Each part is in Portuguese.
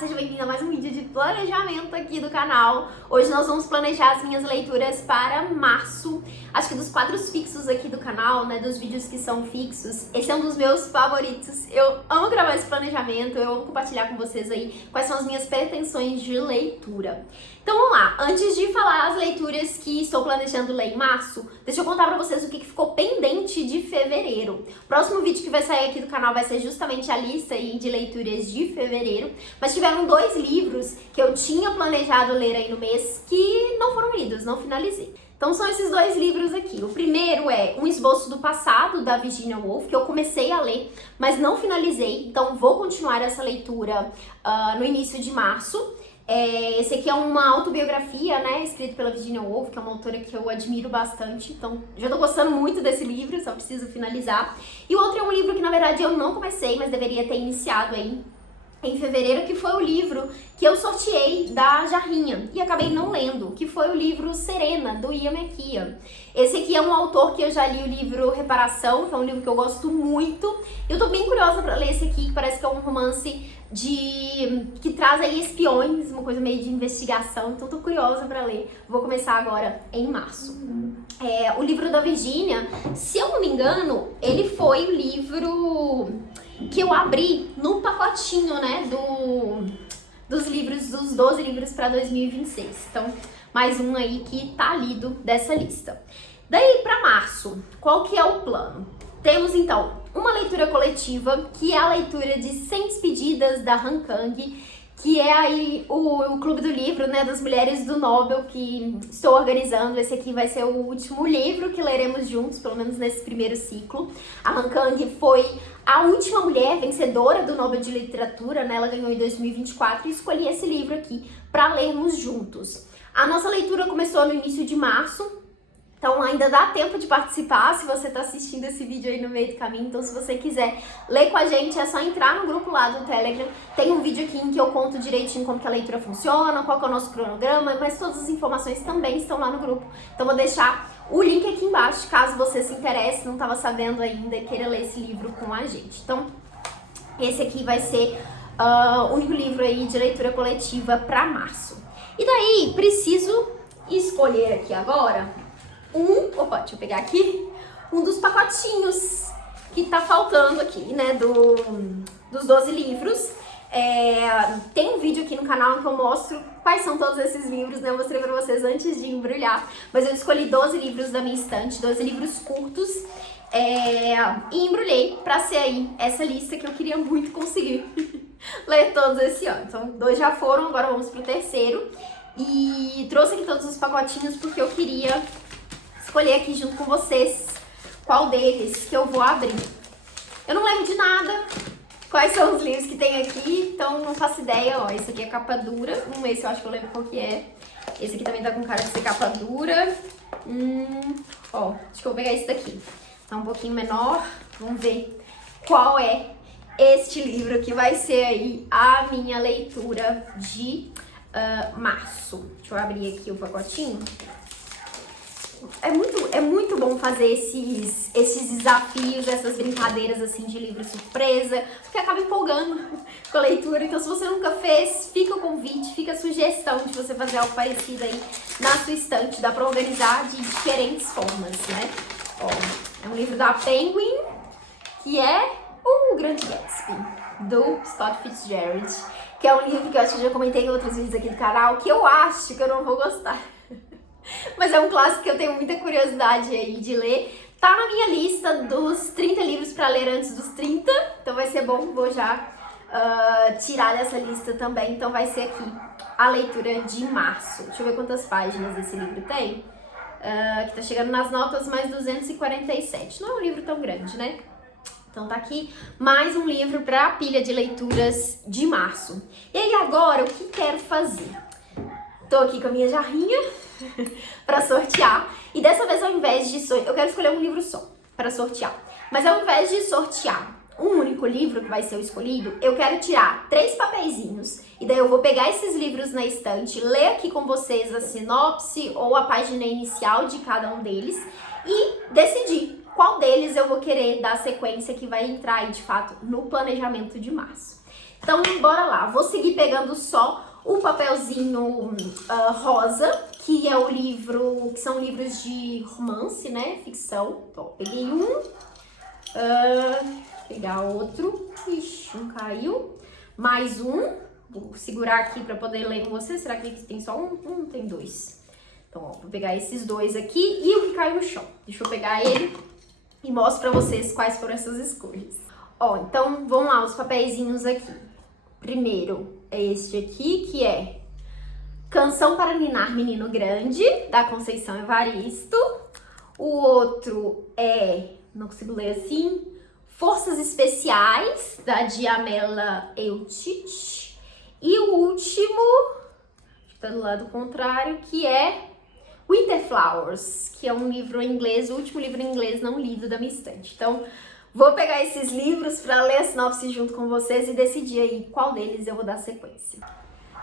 seja bem-vindo a mais um vídeo de planejamento aqui do canal. Hoje nós vamos planejar as minhas leituras para março. Acho que dos quadros fixos aqui do canal, né, dos vídeos que são fixos, esse é um dos meus favoritos. Eu amo gravar esse planejamento, eu amo compartilhar com vocês aí quais são as minhas pretensões de leitura. Então vamos lá, antes de falar as leituras que estou planejando ler em março, deixa eu contar pra vocês o que ficou pendente de fevereiro. O próximo vídeo que vai sair aqui do canal vai ser justamente a lista aí de leituras de fevereiro, mas tiveram dois livros que eu tinha planejado ler aí no mês que não foram lidos, não finalizei. Então são esses dois livros aqui. O primeiro é Um Esboço do Passado, da Virginia Woolf, que eu comecei a ler, mas não finalizei, então vou continuar essa leitura no início de março. Esse aqui é uma autobiografia, né, escrito pela Virginia Woolf, que é uma autora que eu admiro bastante, então já tô gostando muito desse livro, só preciso finalizar. E o outro é um livro que, na verdade, eu não comecei, mas deveria ter iniciado aí em fevereiro, que foi o livro que eu sorteei da Jarrinha e acabei não lendo, que foi o livro Serena, do Ian McKeon. Esse aqui é um autor que eu já li o livro Reparação, que é um livro que eu gosto muito. Eu tô bem curiosa pra ler esse aqui, que parece que é um romance que traz aí espiões, uma coisa meio de investigação, então tô curiosa pra ler. Vou começar agora em março. O livro da Virginia, se eu não me engano, ele foi o livro que eu abri no pacotinho, né, dos livros, dos 12 livros para 2026. Então, mais um aí que tá lido dessa lista. Daí para março, qual que é o plano? Temos então uma leitura coletiva, que é a leitura de 100 Despedidas da Han Kang, que é aí o Clube do Livro, né, das Mulheres do Nobel, que estou organizando. Esse aqui vai ser o último livro que leremos juntos, pelo menos nesse primeiro ciclo. A Han Kang foi a última mulher vencedora do Nobel de Literatura, né, ela ganhou em 2024, e escolhi esse livro aqui para lermos juntos. A nossa leitura começou no início de março, então ainda dá tempo de participar se você está assistindo esse vídeo aí no meio do caminho. Então se você quiser ler com a gente, é só entrar no grupo lá do Telegram. Tem um vídeo aqui em que eu conto direitinho como que a leitura funciona, qual que é o nosso cronograma, mas todas as informações também estão lá no grupo. Então vou deixar o link aqui embaixo, caso você se interesse, não estava sabendo ainda e queira ler esse livro com a gente. Então esse aqui vai ser o único livro aí de leitura coletiva para março. E daí preciso escolher aqui agora deixa eu pegar aqui, um dos pacotinhos que tá faltando aqui, né, dos 12 livros. Tem um vídeo aqui no canal em que eu mostro quais são todos esses livros, né, eu mostrei pra vocês antes de embrulhar, mas eu escolhi 12 livros da minha estante, 12 livros curtos, e embrulhei pra ser aí essa lista que eu queria muito conseguir ler todos esse ano. Então 2 já foram, agora vamos pro terceiro, e trouxe aqui todos os pacotinhos porque eu queria escolher aqui junto com vocês qual deles que eu vou abrir. Eu não lembro de nada quais são os livros que tem aqui, então não faço ideia. Ó, esse aqui é capa dura, esse eu acho que eu lembro qual que é. Esse aqui também tá com cara de ser capa dura. Acho que eu vou pegar esse daqui. Tá um pouquinho menor, vamos ver qual é este livro que vai ser aí a minha leitura de março. Deixa eu abrir aqui o pacotinho. É muito bom fazer esses desafios, essas brincadeiras assim de livro surpresa, porque acaba empolgando com a leitura. Então se você nunca fez, fica o convite, fica a sugestão de você fazer algo parecido aí na sua estante. Dá pra organizar de diferentes formas, né? É um livro da Penguin, que é O Grande Gatsby, do Scott Fitzgerald, que é um livro que eu acho que eu já comentei em outros vídeos aqui do canal, que eu acho que eu não vou gostar. Mas é um clássico que eu tenho muita curiosidade aí de ler. Tá na minha lista dos 30 livros para ler antes dos 30, então vai ser bom, vou já tirar dessa lista também. Então vai ser aqui a leitura de março. Deixa eu ver quantas páginas esse livro tem. Que tá chegando nas notas, mais 247. Não é um livro tão grande, né? Então tá aqui mais um livro para a pilha de leituras de março. E aí agora, o que quero fazer? Tô aqui com a minha jarrinha para sortear. E dessa vez, ao invés de eu quero escolher um livro só para sortear. Mas ao invés de sortear um único livro que vai ser o escolhido, eu quero tirar 3 papeizinhos. E daí eu vou pegar esses livros na estante, ler aqui com vocês a sinopse ou a página inicial de cada um deles e decidir qual deles eu vou querer dar sequência que vai entrar aí, de fato, no planejamento de março. Então, bora lá. Vou seguir pegando só o papelzinho rosa, que é o livro, que são livros de romance, né? Ficção. Então, peguei um. Pegar outro. Ixi, um caiu. Mais um. Vou segurar aqui pra poder ler com você. Será que tem só um? Tem dois. Então, ó, vou pegar esses dois aqui e o que caiu no chão. Deixa eu pegar ele e mostro pra vocês quais foram essas escolhas. Ó, então, vamos lá, os papeizinhos aqui. Primeiro é este aqui, que é Canção para Ninar Menino Grande, da Conceição Evaristo. O outro é, não consigo ler assim, Forças Especiais, da Djamila Eutich. E o último, tá do lado contrário, que é Winter Flowers, que é um livro em inglês, o último livro em inglês não lido da minha estante. Então, vou pegar esses livros para ler a sinopse junto com vocês e decidir aí qual deles eu vou dar sequência.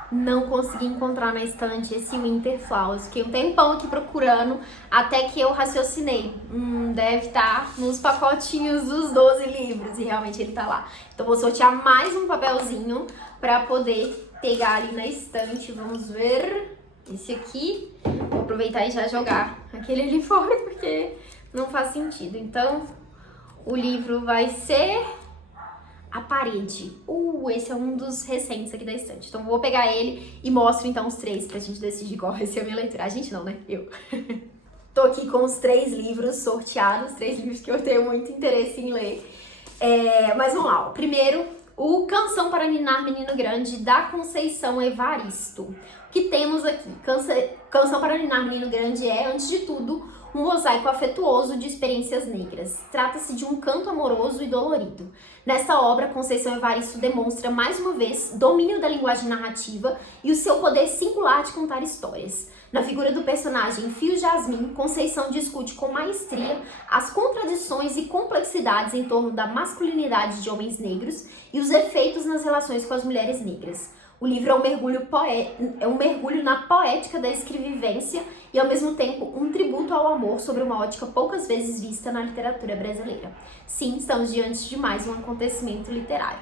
Não consegui encontrar na estante esse Winter Flowers, fiquei um tempão aqui procurando até que eu raciocinei. Deve estar nos pacotinhos dos 12 livros e realmente ele tá lá. Então vou sortear mais um papelzinho para poder pegar ali na estante. Vamos ver esse aqui. Vou aproveitar e já jogar aquele ali fora porque não faz sentido. Então o livro vai ser A Parede. Esse é um dos recentes aqui da estante. Então vou pegar ele e mostro então os três pra gente decidir qual vai ser a minha leitura. A gente não, né? Eu. Tô aqui com os 3 livros sorteados, 3 livros que eu tenho muito interesse em ler. Mas vamos lá. Primeiro, o Canção para Ninar Menino Grande, da Conceição Evaristo. O que temos aqui? Canção para Ninar Menino Grande é, antes de tudo, um mosaico afetuoso de experiências negras. Trata-se de um canto amoroso e dolorido. Nesta obra, Conceição Evaristo demonstra mais uma vez domínio da linguagem narrativa e o seu poder singular de contar histórias. Na figura do personagem Fio Jasmin, Conceição discute com maestria as contradições e complexidades em torno da masculinidade de homens negros e os efeitos nas relações com as mulheres negras. O livro é um mergulho na poética da escrevivência e, ao mesmo tempo, um tributo ao amor sobre uma ótica poucas vezes vista na literatura brasileira. Sim, estamos diante de mais um acontecimento literário.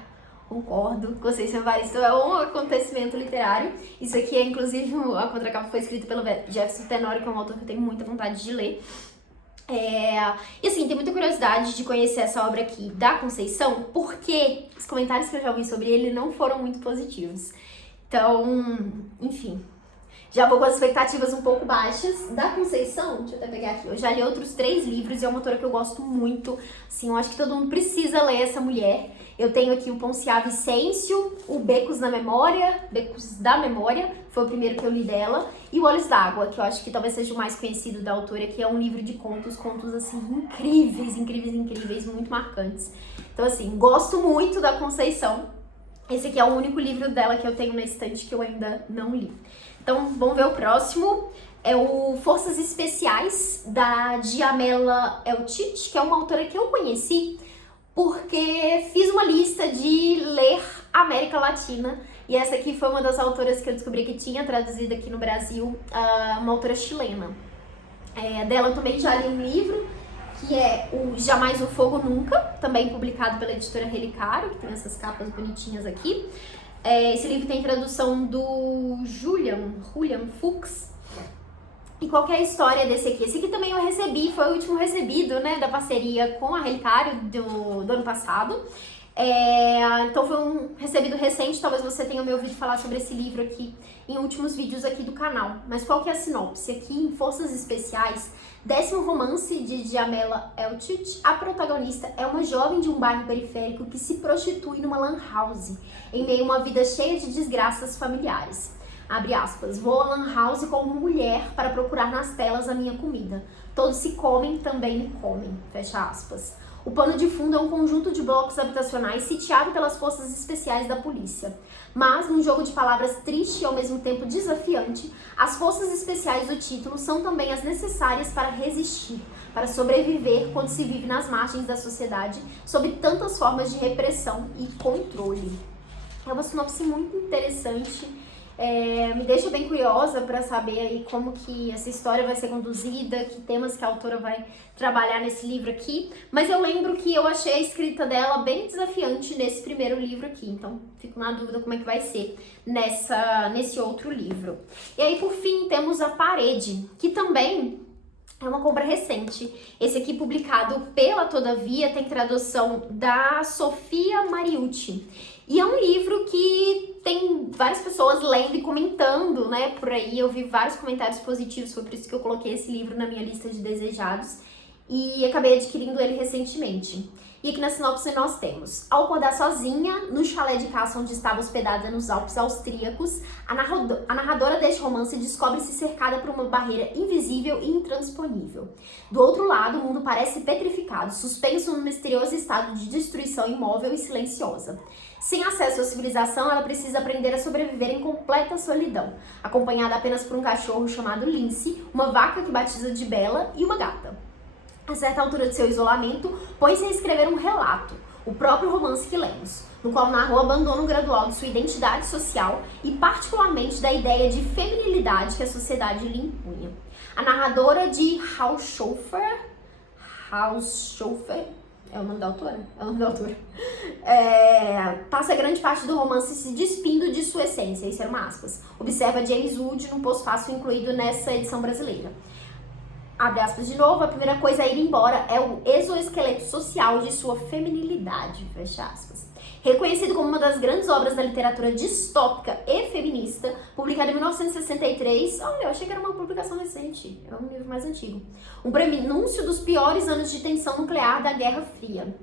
Concordo, Conceição Evaristo é um acontecimento literário. Isso aqui é, inclusive, a contracapa foi escrita pelo Jefferson Tenório, que é um autor que eu tenho muita vontade de ler. E assim, tenho muita curiosidade de conhecer essa obra aqui da Conceição, porque os comentários que eu já ouvi sobre ele não foram muito positivos. Então, enfim, já vou com as expectativas um pouco baixas. Da Conceição, deixa eu até pegar aqui, eu já li outros 3 livros e é uma autora que eu gosto muito. Assim, eu acho que todo mundo precisa ler essa mulher. Eu tenho aqui o Ponciá Vicêncio, o Becos da Memória, foi o primeiro que eu li dela, e o Olhos d'Água, que eu acho que talvez seja o mais conhecido da autora, que é um livro de contos assim, incríveis, muito marcantes. Então assim, gosto muito da Conceição. Esse aqui é o único livro dela que eu tenho na estante que eu ainda não li. Então, vamos ver o próximo. É o Forças Especiais, da Djamila Eutich, que é uma autora que eu conheci porque fiz uma lista de ler América Latina, e essa aqui foi uma das autoras que eu descobri que tinha traduzido aqui no Brasil, uma autora chilena. Dela eu também já li um livro, que é o Jamais o Fogo Nunca, também publicado pela editora Relicário, que tem essas capas bonitinhas aqui. Esse livro tem tradução do Julian Fuchs. E qual que é a história desse aqui? Esse aqui também eu recebi, foi o último recebido, né, da parceria com a Relicário do ano passado. Então foi um recebido recente, talvez você tenha me ouvido falar sobre esse livro aqui em últimos vídeos aqui do canal. Mas qual que é a sinopse? Aqui em Forças Especiais, 10º romance de Djamila Eutich, a protagonista é uma jovem de um bairro periférico que se prostitui numa lan house, em meio a uma vida cheia de desgraças familiares. Abre aspas, vou à lan house como mulher para procurar nas telas a minha comida. Todos se comem, também me comem. Fecha aspas. O pano de fundo é um conjunto de blocos habitacionais sitiado pelas forças especiais da polícia. Mas, num jogo de palavras triste e ao mesmo tempo desafiante, as forças especiais do título são também as necessárias para resistir, para sobreviver quando se vive nas margens da sociedade, sob tantas formas de repressão e controle. É uma sinopse muito interessante. Me deixa bem curiosa para saber aí como que essa história vai ser conduzida, que temas que a autora vai trabalhar nesse livro aqui. Mas eu lembro que eu achei a escrita dela bem desafiante nesse primeiro livro aqui, então fico na dúvida como é que vai ser nesse outro livro. E aí, por fim, temos A Parede, que também é uma compra recente. Esse aqui, publicado pela Todavia, tem tradução da Sofia Mariucci. E é um livro que tem várias pessoas lendo e comentando, né, por aí. Eu vi vários comentários positivos, foi por isso que eu coloquei esse livro na minha lista de desejados. E acabei adquirindo ele recentemente. E aqui na sinopse nós temos: ao acordar sozinha, no chalé de caça onde estava hospedada nos Alpes austríacos, a narradora deste romance descobre-se cercada por uma barreira invisível e intransponível. Do outro lado, o mundo parece petrificado, suspenso num misterioso estado de destruição imóvel e silenciosa. Sem acesso à civilização, ela precisa aprender a sobreviver em completa solidão, acompanhada apenas por um cachorro chamado Lince, uma vaca que batiza de Bela e uma gata. A certa altura de seu isolamento, põe-se a escrever um relato, o próprio romance que lemos, no qual narra o abandono gradual de sua identidade social e particularmente da ideia de feminilidade que a sociedade lhe impunha. A narradora de Haushofer, é o nome da autora? É o nome da autora. Passa grande parte do romance se despindo de sua essência, isso era uma aspas. Observa James Wood num pós-fácil incluído nessa edição brasileira. Abre aspas de novo: a primeira coisa a ir embora é o exoesqueleto social de sua feminilidade, fecha aspas. Reconhecido como uma das grandes obras da literatura distópica e feminista, publicado em 1963, olha, eu achei que era uma publicação recente, é um livro mais antigo. Um prenúncio dos piores anos de tensão nuclear da Guerra Fria.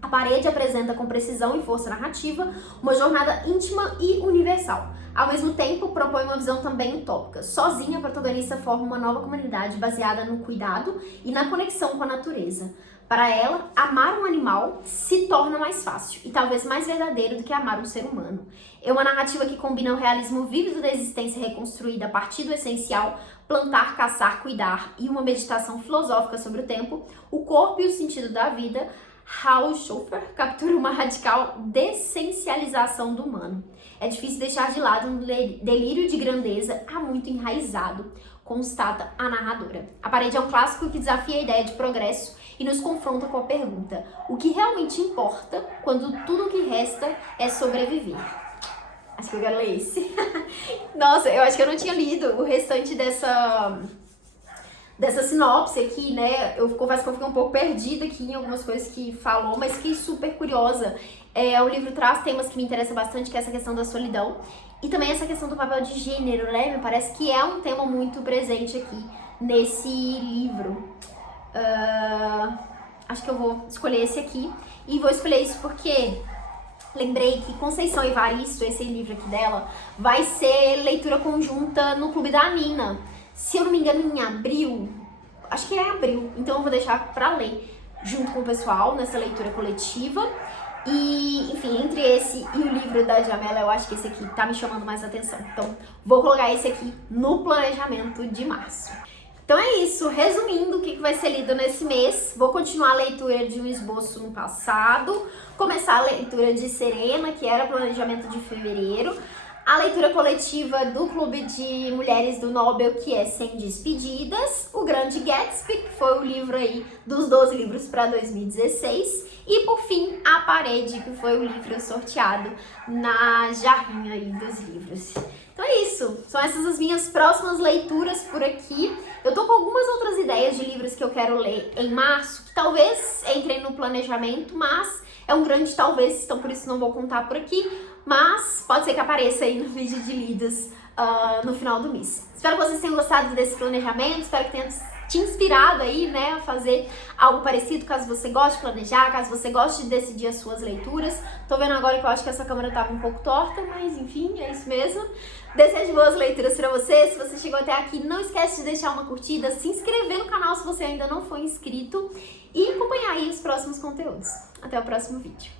A Parede apresenta com precisão e força narrativa uma jornada íntima e universal. Ao mesmo tempo, propõe uma visão também utópica. Sozinha, a protagonista forma uma nova comunidade baseada no cuidado e na conexão com a natureza. Para ela, amar um animal se torna mais fácil e talvez mais verdadeiro do que amar um ser humano. É uma narrativa que combina o realismo vívido da existência reconstruída a partir do essencial, plantar, caçar, cuidar, e uma meditação filosófica sobre o tempo, o corpo e o sentido da vida. Haushofer captura uma radical dessencialização do humano. É difícil deixar de lado um delírio de grandeza há muito enraizado, constata a narradora. A Parede é um clássico que desafia a ideia de progresso e nos confronta com a pergunta: o que realmente importa quando tudo o que resta é sobreviver? Acho que eu quero ler esse. Nossa, eu acho que eu não tinha lido o restante dessa sinopse aqui, né? Eu confesso que eu fiquei um pouco perdida aqui em algumas coisas que falou, mas fiquei super curiosa. O livro traz temas que me interessam bastante, que é essa questão da solidão e também essa questão do papel de gênero, né? Me parece que é um tema muito presente aqui nesse livro. Acho que eu vou escolher esse aqui, e vou escolher isso porque lembrei que Conceição Evaristo, esse livro aqui dela, vai ser leitura conjunta no Clube da Nina. Se eu não me engano, em abril, acho que é abril, então eu vou deixar pra ler junto com o pessoal nessa leitura coletiva. E, enfim, entre esse e o livro da Jamela, eu acho que esse aqui tá me chamando mais atenção. Então, vou colocar esse aqui no planejamento de março. Então é isso, resumindo o que vai ser lido nesse mês, vou continuar a leitura de Um Esboço no Passado, começar a leitura de Serena, que era planejamento de fevereiro, a leitura coletiva do Clube de Mulheres do Nobel, que é Sem Despedidas, O Grande Gatsby, que foi o livro aí dos 12 livros para 2016, e por fim, A Parede, que foi o livro sorteado na jarrinha aí dos livros. Então é isso, são essas as minhas próximas leituras por aqui. Eu tô com algumas outras ideias de livros que eu quero ler em março, que talvez entrem no planejamento, mas é um grande talvez, então por isso não vou contar por aqui. Mas pode ser que apareça aí no vídeo de lidos no final do mês. Espero que vocês tenham gostado desse planejamento, espero que tenha te inspirado aí, né, a fazer algo parecido, caso você goste de planejar, caso você goste de decidir as suas leituras. Tô vendo agora que eu acho que essa câmera tava um pouco torta, mas enfim, é isso mesmo. Desejo boas leituras pra você. Se você chegou até aqui, não esquece de deixar uma curtida, se inscrever no canal se você ainda não for inscrito e acompanhar aí os próximos conteúdos. Até o próximo vídeo.